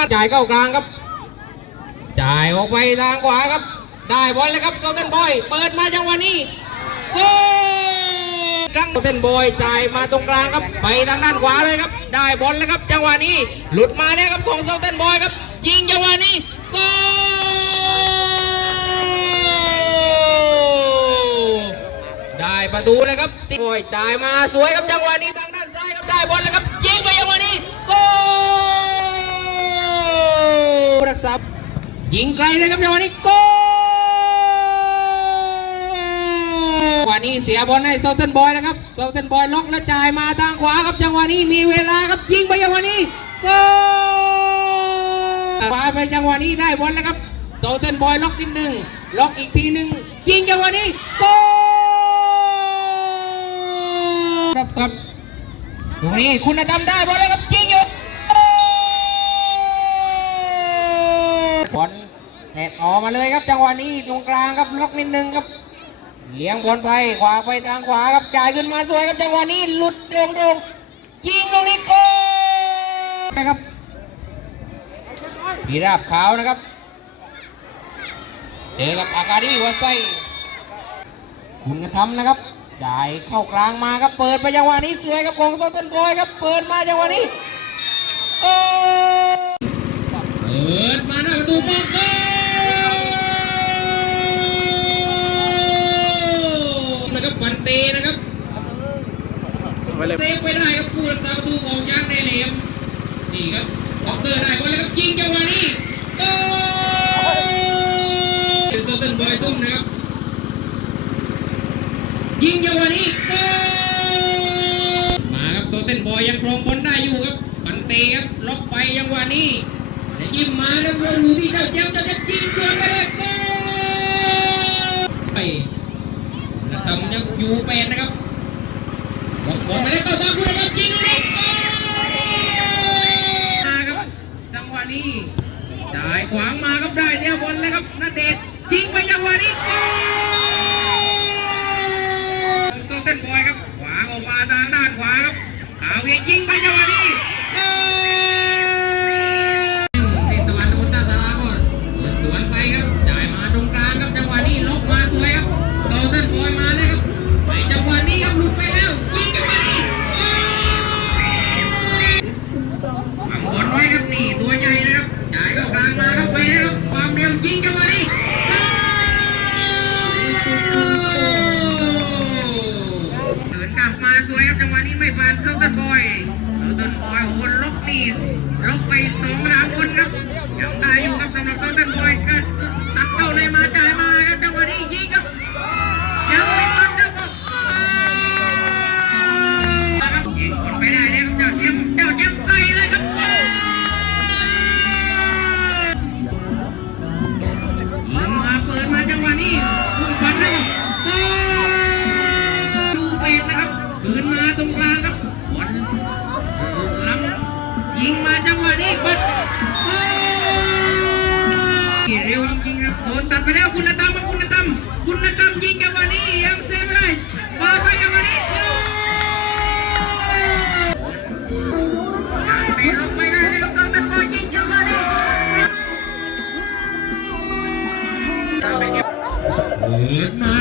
านจ่ายเข้ากลางครับ จ่ายออกไปทางขวาครับ ได้บอลเลยครับโซเทนบอย เปิดมาจังหวะนี้โก้ครั้งโซเทนบอยจ่ายมาตรงกลางครับ ไปทางด้านขวาเลยครับ ได้บอลแล้วครับ จังหวะนี้ หลุดมาแล้วครับของโซเทนบอยครับ ยิงจังหวะนี้โก้ได้ประตูเลยครับบอยจ่ายมาสวยครับจังหวะนี้ทางด้านซ้ายครับได้บอลแล้วครับ ยิงไปจังหวะนี้โก้รักษา ยิงไกลเลยครับจังหวะนี้โก้จังหวะนี้เสียบอลให้โซเทนบอยนะครับโซเทนบอยล็อกแล้วจ่ายมาทางขวาครับจังหวะนี้มีเวลาครับยิงไปจังหวะนี้โก้ขวาไปจังหวะนี้ได้บอลแล้วครับโซเทนบอยล็อกนิดหนึ่งล็อกอีกทีหนึ่งยิงจังหวะนี้โก้ครับครับตรงนี้คุณธรรมได้บอลแล้วครับยิงอยู่บอล แหกออกมาเลยครับจังหวะนี้ตรงกลางครับล็อกนิดนึงครับเลี้ยงบอลไปขวาไปทางขวาครับจ่ายขึ้นมาสวยครับจังหวะนี้หลุดตรงตรงยิงตรงนี้โกนะครับพีราบขาวนะครับเจอกับอาการีวัวไซคุณกระทำนะครับจ่ายเข้ากลางมาครับเปิดไปจังหวะนี้สวยครับของโซตันบอยครับเปิดมาจังหวะนี้โอ้เปิดมาหน้าประตูปอง ไปเลยเซฟไปได้ครับผู้รักษาประตูของช้างในเหลี่ยมนี่ครับออกเตอร์ได้บอลแล้วครับยิงจังหวะนี้โก้เป็นโซเทนบอยตุ้มนะครับยิงจังหวะนี้โก้มาครับโซเทนบอยยังครองบอลได้อยู่ครับปันเตครับล็อกไปจังหวะนี้แต่ยิ้มมาแล้วเราดูที่เจ้าแชมป์เจ้าแชมป์ยิงชวนไปเลยโก้ไปแล้วทำยังอยู่เป็นนะครับ บอลไปแล้วก็ตามผู้เล่นครับยิงลูกมาครับจังหวะนี้จ่ายขวางมาครับได้เนี่ยบอลแล้วครับนาเดชน์ยิงไปจังหวะนี้โกโซเทนบอยครับขวางออกมาทางด้านขวาครับอาเวียยิงไปจังหวะนี้ รบอยวนล็อกนี่ล็อกไปสองรางคนครับยังได้อยู่ครับ นะครับโดนตัดไปแล้วคุณตั้มมาคุณตั้มคุณตั้มยิงกับวันนี้ยังเซฟไม่ได้บอลไปกับวันนี้โอ้ไม่ลงไม่ได้นะครับต้องตะโกนยิงกับวันนี้เปิดมา